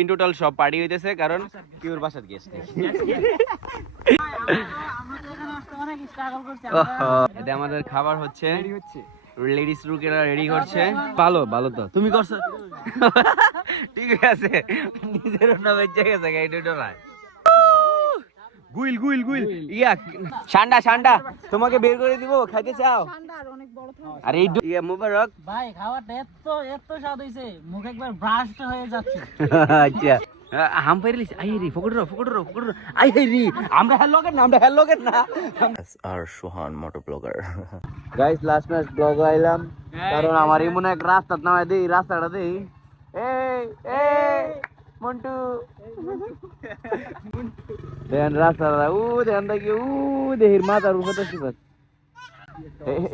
In total সব party হইতেছে কারণ কিউর বাসার গেস্ট নেই। এটা আমাদের খাবার হচ্ছে, লেডিস রুকেরা রেডি করছে। ভালো ভালো তো তুমি করছো ঠিক আছে, নিজের না বেঁচে গেছে গাইডটা না। গুইল গুইল গুইল ইয়া ঠান্ডা ঠান্ডা তোমাকে বের করে দিব, খাইতে চাও? আরে ইয়া মুবারক ভাই, খাওয়াটা এত এত স্বাদ হইছে, মুখ একবার ব্রাস্ট হয়ে যাচ্ছে। আচ্ছা হাম পাইরিস আই রে ফকড়ো ফকড়ো ফকড়ো আই রে আমরা হেলো কেন না আর Sohan motor blogger. Guys last match blog আইলাম কারণ আমার এমন এক রাস্তা নামায় দেই, রাস্তাটা দেই এই এই মন্টু দেন রাস্তাটা ও দেন দেখি ও দেহির মাথার উপর তো শিবাস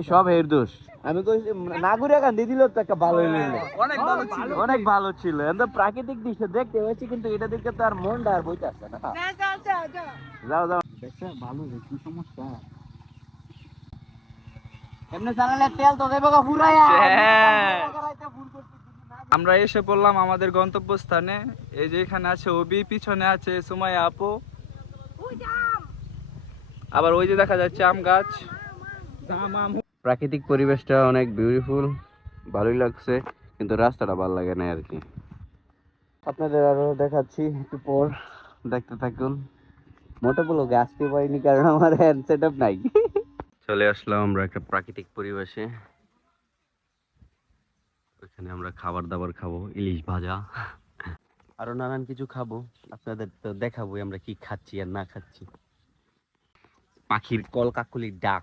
সব এর দোষ। আমি কইছি না ঘুরে এখান দিয়ে দিল তো একটা ভালো হইলো, অনেক ভালো ছিল। একদম প্রাকৃতিক দৃশ্য দেখতে হয়েছে, কিন্তু এটা দেখতে তো আর মনটা আর বইতে আসছে না। যাও যাও ভালো কি সমস্যা এমনি চালালে তেল তো দেবো পুরাইয়া। আমরা এসে পড়লাম আমাদের গন্তব্যস্থানে। এই যে এখানে আছে ওবি, পিছনে আছে সুমাইয়া আপু, আবার ওই যে দেখা যাচ্ছে আম গাছ। প্রাকৃতিক পরিবেশটা অনেক বিউটিফুল, ভালোই লাগছে, কিন্তু রাস্তাটা ভালো লাগে না আর কি। আপনাদের আরো দেখাচ্ছি একটু পর, দেখতে থাকুন। মোটামুটি গাছতে পারিনি কারণ আমার হ্যান্ড সেট আপ নাই। চলে আসলাম আমরা একটা প্রাকৃতিক পরিবেশে, ওইখানে আমরা খাবার দাবার খাবো, ইলিশ ভাজা আরো নানান কিছু খাবো। আপনাদের তো দেখাবো আমরা কি খাচ্ছি আর না খাচ্ছি। পাখির কলকাকলির ডাক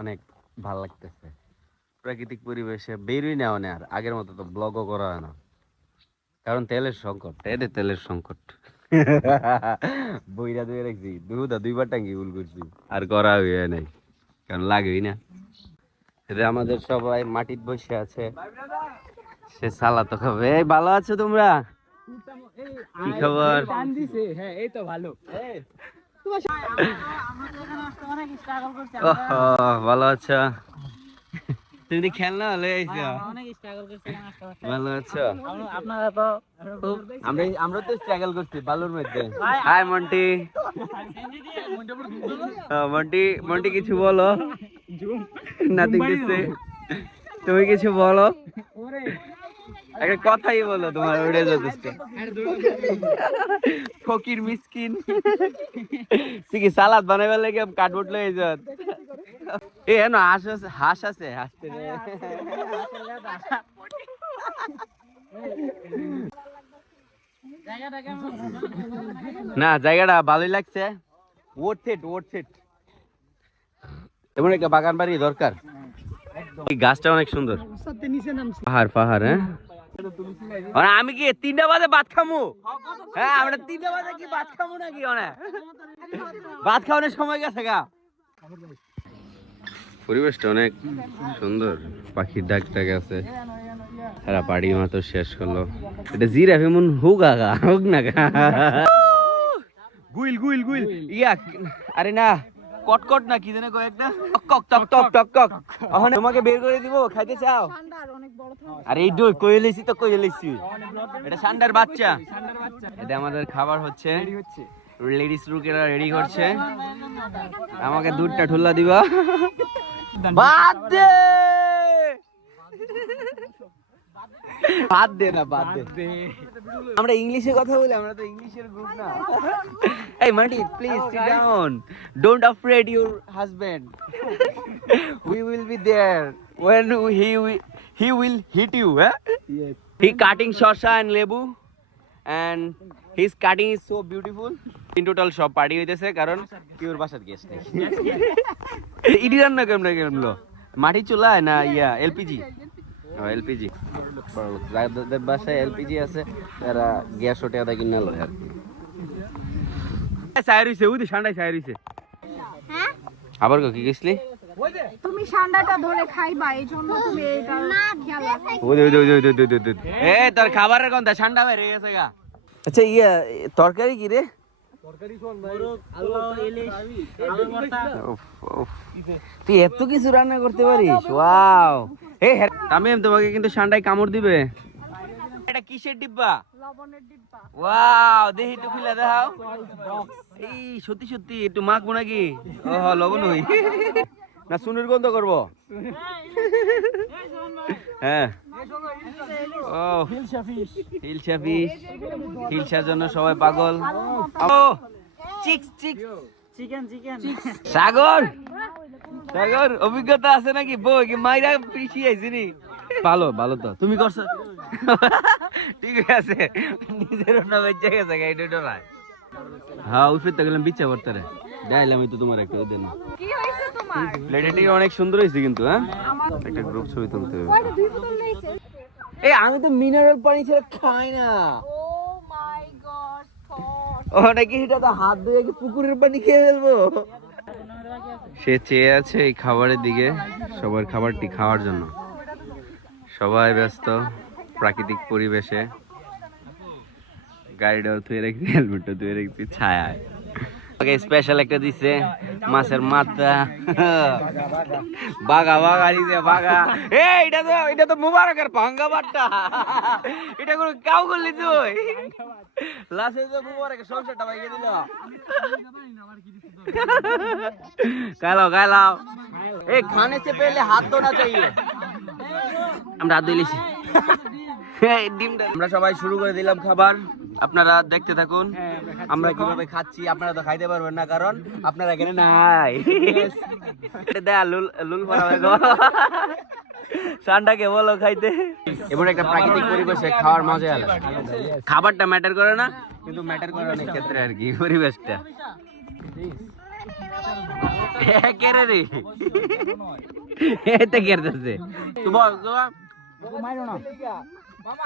অনেক ভালো লাগতেছে প্রাকৃতিক পরিবেশে। বেরোই না মানে আর আগের মতো তো ব্লগও করা হয় না, কারণ তেলের সংকট, তেলের সংকট। বইরা দিয়ে রাখছি দুইবার টাঙ্গি ভুল করছি, আর করা হয়ে নাই কারণ লাগেই না। এটা আমাদের সবাই মাটির বসে আছে, সে সালা তো খাবে। এই ভালো আছো তোমরা? কি খবর? হ্যাঁ এই তো ভালো। ভালো আছো? তুমি খেলনা হলে ভালো আছো? আপনারা তো আমরা তো স্ট্রাগল করছি বালুর মধ্যে। হাই মন্টি। মন্টি কিছু বলো। Nothing to say. তুমি কিছু বলো, একটা কথাই বলো, তোমার ওইটাই যথেষ্ট। ফকির মিসকিন তুই কি সালাদ বানাইবার লাগে কাঠবোর্ড লয়ে যাত? এ না হাঁস আছে হাসতে না, জায়গাটা ভালোই লাগছে। এমন একটা বাগান বাড়ি দরকার। এই গাছটা অনেক সুন্দর, পাহাড় হ্যাঁ। আমি কি 3টা বাজে ভাত খামু? হ্যাঁ আমরা 3টা বাজে কি ভাত খামু নাকি? ভাত খাওয়ানোর সময় গেছে গা। পরিবেশটা অনেক সুন্দর, পাখির ডাক আছে। সারা বাড়ি মাত্র শেষ করলো। এটা জিরাফ এমন হোক না গুইল গুইল গুইল ইয়া আরে না কটকট না কি জানে কয়েকটা টক টক টক টক টক। এখন তোমাকে বের করে দিব, খাইতে চাও? আরে এই দই কই লইছি তো কই লইছি, এটা সান্ডার বাচ্চা। এটা আমাদের খাবার হচ্ছে, লেডিস রুকেরা রেডি করছে। আমাকে দুধটা ঠুল্লা দিবা। বাদ দে বাদ দে না বাদ দে। আমরা ইংলিশে কথা বলি, আমরা তো ইংলিশের গ্রুপ না। এই Monty please sit down, don't afraid your husband. We will be there when he will hit you. Yes. He cutting shosha and lebu and his cutting is so beautiful. In total সব party হইতেছে কারণ কিউর বাসার guest নেই। ED রান্না কেমন মাটি চুলায় না ইয়া এলপিজি? এলপিজি যাদের বাসায় এলপিজি আছে তারা গ্যাস ওটা আদা কিনা লয় আর কি। সাইর হইছে ওই ঠান্ডায় সাইর হইছে। হ্যাঁ আবার কি গেছলি? তুমি ঠান্ডাটা ধরে খাইবা, এইজন্য তুমি এটা না খেয়াল রাখো। ওই তোর খাবারের গন্ধ ঠান্ডা বাইরে গেছে গা। আচ্ছা ইয়া তরকারি কি রে? তুই এত কিছু রান্না করতে পারিস? ওয়াও। এই তামিম তোমাকে কিন্তু ঠান্ডায় কামড় দিবে। এটা কিসের ডিব্বা? লবণের ডিব্বা। ওয়াও, দেখি একটু খুলে দেখাও। এই সত্যি সত্যি একটু মাখবো নাকি? ও হ, লবণ হই না সুনের গন্ধ করবো? হ্যাঁ। ও হিলসা ফিশ, হিলসার জন্য সবাই পাগল। ও চিক্স চিক্স, চিকেন সাগর সাগর অভিজ্ঞতা আছে নাকি? বই কি মাইরা পিছিয়ে আইছিনি? ভালো ভালো তো তুমি করছো, ঠিক আছে। নিজের না বেঁচে গেছে গাইডটা না। হ্যাঁ উঠে তো গেলাম বিচ্ছা করতে রে, দেখাইলাম তো তোমার একটা ওদের না। কি হইছে তোমার? প্লেটটি অনেক সুন্দর হয়েছে কিন্তু। হ্যাঁ একটা গ্রুপ ছবি তুলতে হবে। কয়টা দুই বোতল লইছে? এই আমি তো মিনারেল পানি ছাড়া খাই না। ও মাই গড, থট। ও নাকি এটা তো হাত ধুয়ে কি পুকুরের পানি খেয়ে ফেলবো? সে চেয়ে আছে এই খাবারের দিকে, সবার খাবারটি খাওয়ার জন্য। সবাই ব্যস্ত প্রাকৃতিক পরিবেশে। গাড়িটাও ধুয়ে রেখেছি, হেলমেটটা ধুয়ে রেখেছি ছায়ায়। ওকে স্পেশাল একটা দিছে মাছের মাথা, বাগা বাগা দিছে বাগা। এই এটা তো মুবারকের ভাঙ্গা বাট্টা, এটা কোনো কাউ করলি তুই? লাস্টে তো মুবারকের সংসারটা ভাঙিয়ে দিল। খাইলাও এই খানে সে পহলে হাত ধোনা চাইয়ে। আমরা হাত ধুয়ে লিছি। আমরা সবাই শুরু করে দিলাম খাবার, আপনারা দেখতে থাকুন আমরা কিভাবে খাচ্ছি। আপনারা তো খাইতে পারবেন না কারণ আপনারা এখানে নাই। দেয়া লুল পড়া সান্ডাকে বলো খাইতে। এবার একটা প্রাকৃতিক পরিবেশে খাওয়ার মজা আলাদা। খাবারটা ম্যাটার করে না, কিন্তু ম্যাটার করে অনেক ক্ষেত্রে আর কি পরিবেশটা। কেরে রে এতে কেরতেছে তো বল তো মাইরো না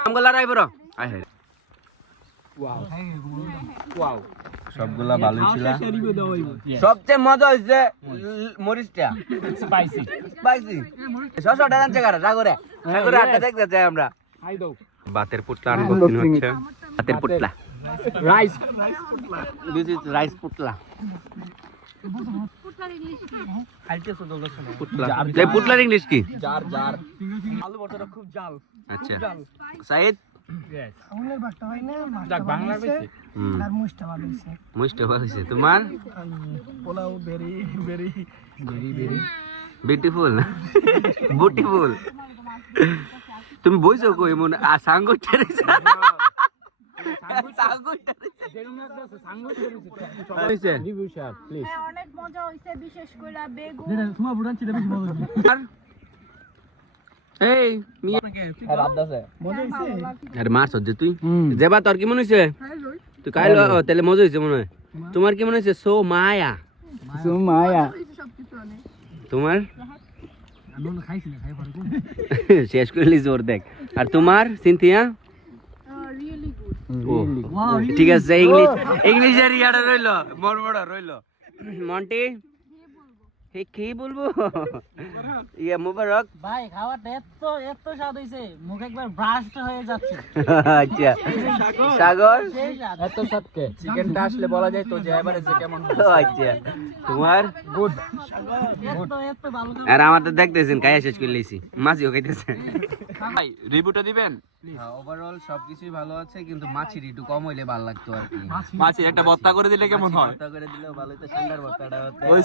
আমগো লড়াই বড় আহে। ওয়াও সবগুলা ভালো ছিল। সবচেয়ে মজা হইছে মরিচটা, স্পাইসি সসটা জানছে কারা সাগরে আটটা দেখতে চাই আমরা। বাতের পুটলা আনবক্সিং হচ্ছে। বাতের পুটলা রাইস পুটলা। পুটলার ইংলিশ কি? আলু ভর্তাটা খুব জাল। আচ্ছা সাইদ আমুলের ভর্তা হয় না বাংলা বেশি আর মুষ্টা ভালো হইছে। মুষ্টা ভালো হইছে। তোমার পোলাও ভেরি বিউটিফুল বিউটিফুল। তুমি বইছো কই মনে সাঙ্গো টেরেছে অনেক মজা হইছে, বিশেষ করে বেগুন। আরে মার সজ্জে তুই যেবা তোর কি মনে হয়েছে? তুই কাইল তাহলে মজা হয়েছে মনে হয়। তোমার কি মনে হয়েছে? সো মায়া তোমার শেষ করে লিস ওর দেখ। আর তোমার সিনথিয়া? ঠিক আছে ইংলিশ আর ইয়াটা রইলো মরমড়া রইলো। মন্টি কি বলবো? ইয়া মুবারক ভাই খাবারটা এত স্বাদ হইছে, মুখ একবার ব্রাস্ট হয়ে যাচ্ছে। আচ্ছা সাগর এত স্বাদ কে চিকেনটা আসলে বলা যায় তো যে এভারেজে কেমন। আচ্ছা তোমার গুড এত ভালো। আর আমার তো দেখতেছেন খাইয়া শেষ করে লইছি, মাছিও খাইতেছে। ভাই রিভিউটা দিবেন? হ্যাঁ ওভারঅল সবকিছুই ভালো আছে, কিন্তু মাছির একটু কম হইলে ভালো লাগতো আর কি। মাছি একটা ভর্তা করে দিলে কেমন হয়? ভর্তা করে দিলেও ভালো হতো। সান্ডার ভর্তাটা হচ্ছে ওই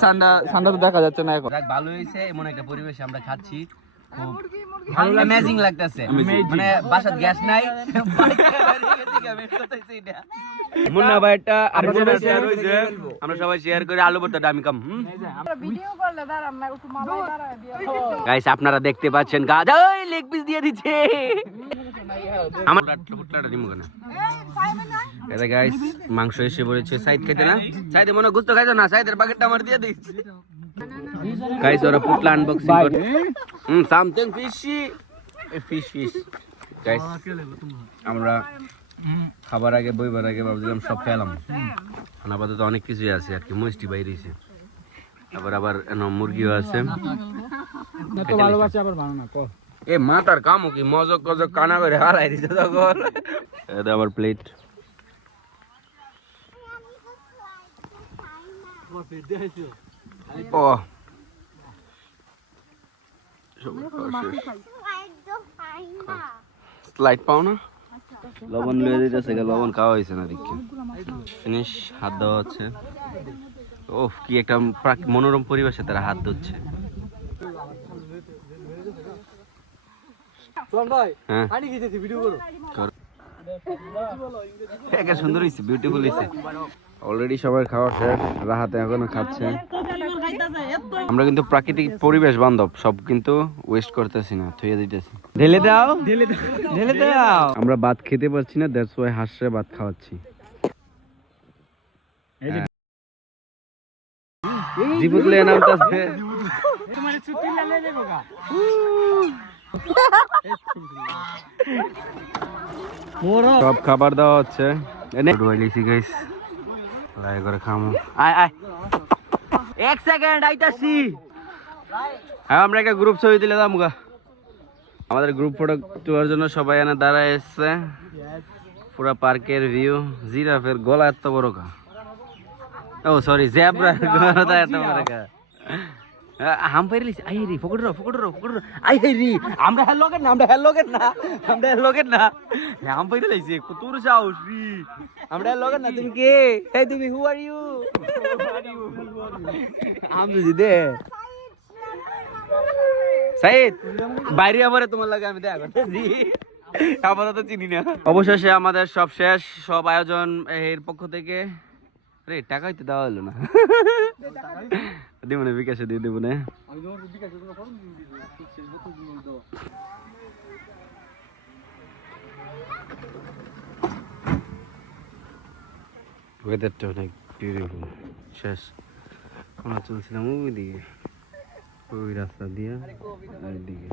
সান্ডা তো দেখা যাচ্ছে না এখন। যাক ভালো হয়েছে, এমন একটা পরিবেশে আমরা খাচ্ছি, খুব অ্যামেজিং লাগতেছে। মানে বাসাত গ্যাস নাই, মুন্না ভাইটা আমরা সবাই শেয়ার করে আলু ভর্তাটা আমি কাম। ভিডিও করলে দাঁড়ান না, একটু মালাই দাঁড়ায় দিও। গাইস আপনারা দেখতে পাচ্ছেন গাছ ওই লেগ পিস দিয়ে দিচ্ছে আমার ভর্তাটা দিমু কেন। এটা গাইস মাংস এসে পড়েছে। সাইদ খেতে না? সাইদে মনে গুস্ত খাইতো না, সাইদের বাকেটটা আমার দিয়ে দিচ্ছে। গাইস ওরা পুটলা আনবক্সিং করে সামথিং ফিশি ফিশ গাইস। আমরা খাবার আগে বইবার আগে ভাবছিলাম সব খেলাম, আপাতত অনেক কিছুই আছে আর কি। মিষ্টি বাইরেছে, আবার মুরগিও আছে। এ মাতার কামও কি মজক গজক কানা করে হারাই দিছে তখন। এটা আবার প্লেট। ও স্লাইড পাও না? লবণ লয়ে দিতেছে, লবণ খাওয়া হয়েছে না দেখি। ফিনিশ, হাত দেওয়া হচ্ছে। ওফ, কি একটা মনোরম পরিবেশে তারা হাত ধুচ্ছে। হ্যাঁ, করো। একা সুন্দর হয়েছে, বিউটিফুল হয়েছে। অলরেডি সবার খাওয়া শেষ, রাহাতে এখনো খাচ্ছে। আমরা কিন্তু প্রাকৃতিক পরিবেশ বান্ধব, সব কিন্তু ওয়েস্ট করতেছি না, থুয়ে দিতেছি। ঢেলে দাও, ঢেলে দাও। আমরা ভাত খেতে পারছি না, দ্যাটস ওয়াই হাঁসে ভাত খাওয়াচ্ছি। জিবুতলে নামতাছে। সব খাবার দেওয়া হচ্ছে। এনে ডুয়াইলিছি গাইস, লাই করে খামু। আয় আয়, এক সেকেন্ড আইতাছি। হ্যাঁ, আমরা একটা গ্রুপ ছবি দিলে দামগা। আমাদের গ্রুপ ফটো তোলার জন্য সবাই এনে দাঁড়ায় এসছে। পুরা পার্কের ভিউ, জিরাফের গলা এত বড় কা, ও সরি জেব্রা গলা এত বড় কা। হাম পাইরিস আই রে, ফকড় আই রে। আমরা হেলগেন না, হাম পাইরে লাইছে কতর সাহস রে। আমরা হেলগেন না, তুমি কে? এই তুমি হু আর ইউ? আম বুঝি দে সাইদ, বাইরে আবার তোমার লাগে আমি দেখা করতেছি, আপাতত চিনি না। অবশেষে আমাদের সব শেষ, সব আয়োজন এর পক্ষ থেকে। রে টাকাই তো দেওয়া হলো না, দিব না, বিকাশে দিয়ে দেবো না। ওয়েদারটা অনেক বিউটিফুল। শেষ আমরা চলছিলাম ওই দিকে, ওই রাস্তা দিয়ে ওই দিকে।